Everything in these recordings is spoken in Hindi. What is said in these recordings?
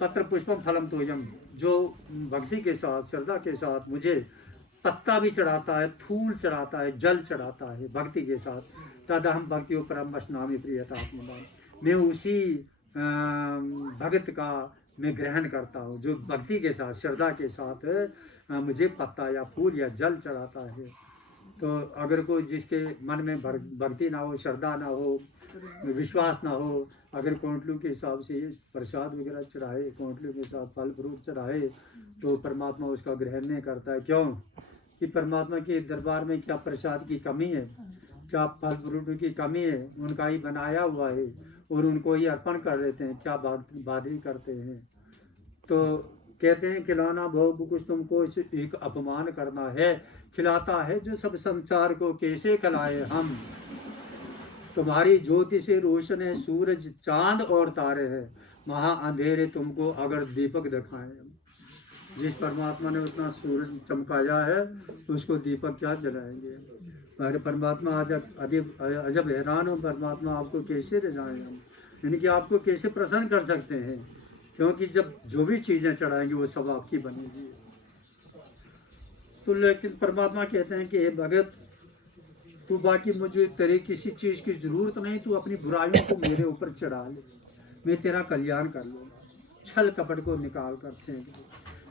पत्र पुष्पम फलम तोयम, जो भक्ति के साथ श्रद्धा के साथ मुझे पत्ता भी चढ़ाता है, फूल चढ़ाता है, जल चढ़ाता है भक्ति के साथ, तद हम भक्तियों परम वैष्णवी प्रियता आत्मदान, मैं उसी भगत का मैं ग्रहण करता हूँ जो भक्ति के साथ श्रद्धा के साथ मुझे पत्ता या फूल या जल चढ़ाता है। तो अगर कोई जिसके मन में भक्ति ना हो, श्रद्धा ना हो, विश्वास ना हो, अगर कोंटलू के हिसाब से प्रसाद वगैरह चढ़ाए, कोंटलू के साथ फल फ्रूट चढ़ाए, तो परमात्मा उसका ग्रहण नहीं करता है। क्यों? कि परमात्मा के दरबार में क्या प्रसाद की कमी है, क्या फल फ्रूट की कमी है? उनका ही बनाया हुआ है और उनको ही अर्पण कर देते हैं, क्या बात ही करते हैं। तो कहते हैं खिलाना भोग कुछ तुमको एक अपमान करना है, खिलाता है जो सब संसार को कैसे खिलाए हम। तुम्हारी ज्योति से रोशन है सूरज चांद और तारे हैं, महा अंधेरे तुमको अगर दीपक दिखाए। जिस परमात्मा ने उतना सूरज चमकाया है उसको दीपक क्या जलाएंगे। अरे परमात्मा आज अजब हैरान हो, परमात्मा आपको कैसे रिझाएं हम, यानी कि आपको कैसे प्रसन्न कर सकते हैं, क्योंकि जब जो भी चीज़ें चढ़ाएंगे वो सब आपकी बनेगी। तो लेकिन परमात्मा कहते हैं कि हे भगत, तू बाकी मुझे तेरे किसी चीज़ की ज़रूरत नहीं, तू अपनी बुराइयों को मेरे ऊपर चढ़ा ले, मैं तेरा कल्याण कर लूँगा। छल कपट को निकाल कर फेंक दो।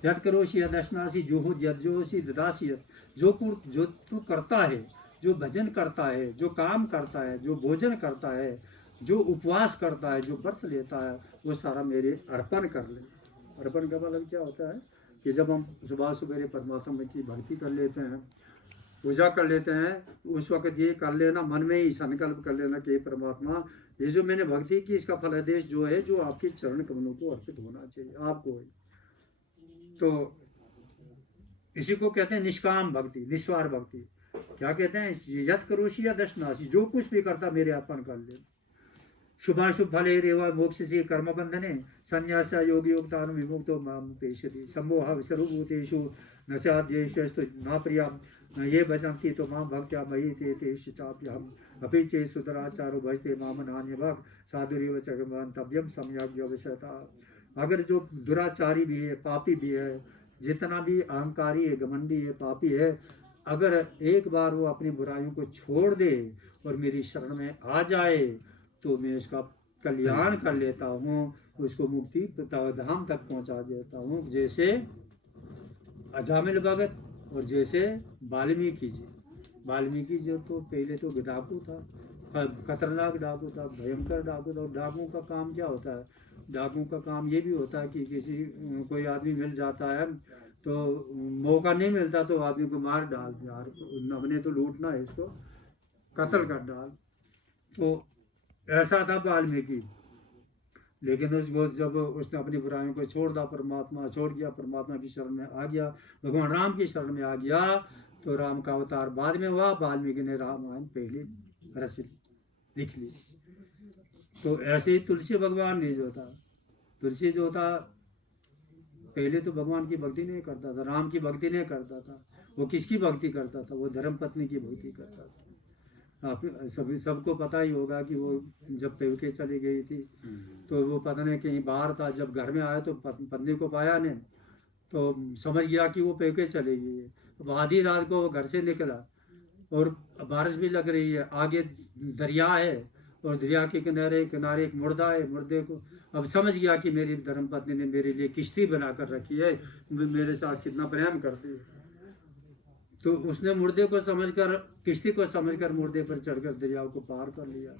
यद करोशी यदशनासी जो हो यदोसी ददासी, जो तू करता है, जो भजन करता है, जो काम करता है, जो भोजन करता है, जो उपवास करता है, जो व्रत लेता है, वो सारा मेरे अर्पण कर ले। अर्पण का मतलब क्या होता है कि जब हम सुबह सवेरे परमात्मा की भक्ति कर लेते हैं, पूजा कर लेते हैं, उस वक्त ये कर लेना, मन में ही संकल्प कर लेना कि परमात्मा ये जो मैंने भक्ति की इसका फलादेश जो है, जो आपके चरण कमलों को अर्पित होना चाहिए आपको। तो इसी को कहते हैं निष्काम भक्ति, निस्वार्थ भक्ति। क्या कहते हैं? यद करोशी या दशनासी, जो कुछ भी करता मेरे अर्पण कर ले। शुभाशुभ फले रेवा मोक्ष से कर्म बंधने संन्यास योग योगतानु विमुक्तो माम पेशति सम्मोह सर्वभूतेषु न स्याद्वेषस्तु न प्रियम ये भजन्ति तो माम भक्त्या मयि ते तेषु चाप्यहम् अपि चेत् सुतराचारो भजते माम नान्यभाक् साधुरेव च गन्तव्यं सम्यक् व्यवसायता। अगर जो दुराचारी भी है, पापी भी है, जितना भी अहंकारी है, घमंडी है, पापी है, अगर एक बार वो अपनी बुराइयों को छोड़ दे और मेरी शरण में आ जाए तो मैं उसका कल्याण कर लेता हूँ, उसको मुक्ति धाम तक पहुँचा देता हूँ। जैसे अजामिल भगत और जैसे वाल्मीकि जी। वाल्मीकि जी तो पहले तो डाकू था, खतरनाक डाकू था, भयंकर डाकू था। और डाकुओं का काम क्या होता है? डाकुओं का काम ये भी होता है कि किसी कोई आदमी मिल जाता है तो मौका नहीं मिलता तो आदमी को मार डाल, यार हमने तो लूटना है, इसको कत्ल कर डाल। तो ऐसा था वाल्मीकि। लेकिन उसको जब उसने अपनी बुराइयों को छोड़ दिया, परमात्मा की शरण में आ गया, भगवान राम की शरण में आ गया, तो राम का अवतार बाद में हुआ, वाल्मीकि ने रामायण पहले रच लिख ली। तो ऐसे ही तुलसी भगवान ने जो था, तुलसी जो था पहले तो भगवान की भक्ति नहीं करता था, राम की भक्ति नहीं करता था। वो किसकी भक्ति करता था? वो धर्म पत्नी की भक्ति करता था। आप सबको पता ही होगा कि वो जब पेवके चली गई थी तो वो पता नहीं कहीं बाहर था, जब घर में आया तो पत्नी को पाया नहीं, तो समझ गया कि वो पेवके चली गई है। तो आधी रात को वो घर से निकला और बारिश भी लग रही है, आगे दरिया है और दरिया के किनारे एक मुर्दा है। मुर्दे को अब समझ गया कि मेरी धर्मपत्नी ने मेरे लिए किश्ती बना कर रखी है, मेरे साथ कितना प्रेम करती है। तो उसने मुर्दे को समझकर, किश्ती को समझकर मुर्दे पर चढ़कर दरिया को पार कर लिया।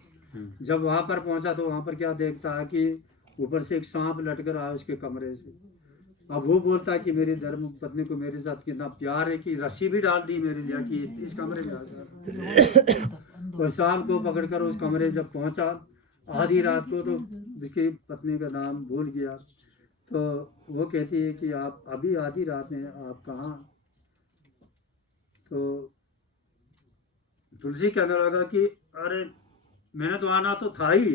जब वहां पर पहुंचा तो वहां पर क्या देखता है कि ऊपर से एक सांप लटकर आया उसके कमरे से। अब वो बोलता है कि मेरी धर्म पत्नी को मेरे साथ कितना प्यार है कि रस्सी भी डाल दी मेरे लिए कि इस कमरे में आ जा। और सांप को पकड़कर उस कमरे जब पहुंचा आधी रात को, तो उसकी पत्नी का नाम भूल गया। तो वो कहती है कि आप अभी आधी रात में आप कहाँ? तो तुलसी कहने लगा कि अरे मैंने तो आना तो था ही,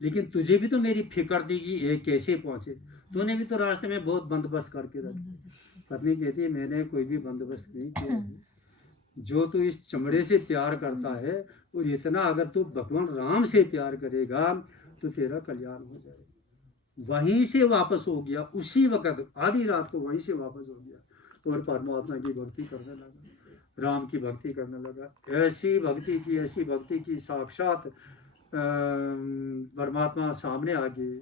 लेकिन तुझे भी तो मेरी फिक्र थी कि ये कैसे पहुंचे, तूने भी तो रास्ते में बहुत बंदोबस्त करके रखा। पत्नी कहती है मैंने कोई भी बंदोबस्त नहीं किया है, जो तू इस चमड़े से प्यार करता है और इतना अगर तू भगवान राम से प्यार करेगा तो तेरा कल्याण हो जाएगा। वहीं से वापस हो गया, उसी वक्त आधी रात को वहीं से वापस हो गया और परमात्मा की भक्ति करने लगा, राम की भक्ति करने लगा। ऐसी भक्ति की साक्षात परमात्मा सामने आ गए।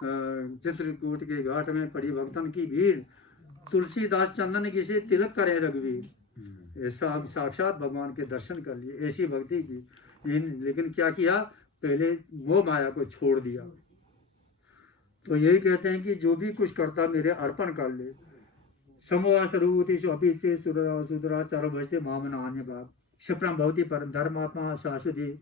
चित्रकूट के घाट में पड़ी भक्तन की भीड़, तुलसीदास चंदन किसे तिलक करे रघुवीर, ऐसा हम साक्षात भगवान के दर्शन कर लिए, ऐसी भक्ति की। लेकिन क्या किया, पहले मोह माया को छोड़ दिया। तो यही कहते हैं कि जो भी कुछ करता मेरे अर्पण कर ले। समोह स्वरूति अपीचे सुदराचार भजते मामन अन्य भाग क्षिप्रम भवती परम धर्मात्मा शाश्वती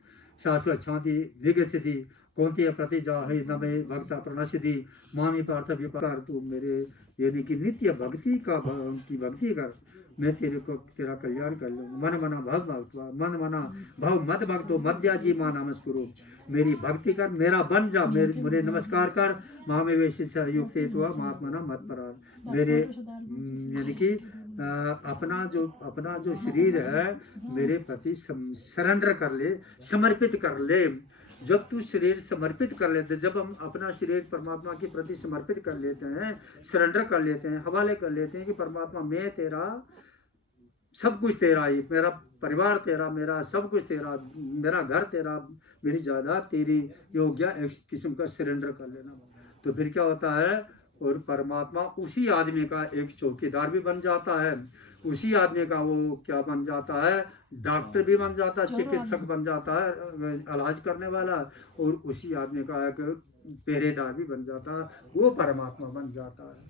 शाश्वत शांति विगछति कौंती प्रति जाहि न मे भक्ता प्रणश्यति मामी पार्थ विपार तू मेरे, यानी कि नित्य भक्ति की भक्ति कर, मैं तेरा कल्याण कर लूँ। मन मना भव भक्तवा मन मना भव मत भक्तो मध्याजी माँ नमस्कुरु, मेरी भक्ति कर, मेरा बन जा, मुझे नमस्कार कर। माँ में वे शिक्षा युक्त महात्मा मत परार, मेरे यानी कि अपना जो शरीर है मेरे प्रति सरेंडर कर ले, समर्पित कर ले। जब तू शरीर समर्पित कर लेते, जब हम अपना शरीर परमात्मा के प्रति समर्पित कर लेते हैं, सरेंडर कर लेते हैं, हवाले कर लेते हैं कि परमात्मा मैं तेरा, सब कुछ तेरा ही, मेरा परिवार तेरा, मेरा सब कुछ तेरा, मेरा घर तेरा, मेरी जायदाद तेरी, ये हो गया एक किस्म का सरेंडर कर लेना। तो फिर क्या होता है, और परमात्मा उसी आदमी का एक चौकीदार भी बन जाता है, उसी आदमी का वो क्या बन जाता है, डॉक्टर भी बन जाता है, चिकित्सक बन जाता है, इलाज करने वाला, और उसी आदमी का एक पहरेदार भी बन जाता है, वो परमात्मा बन जाता है।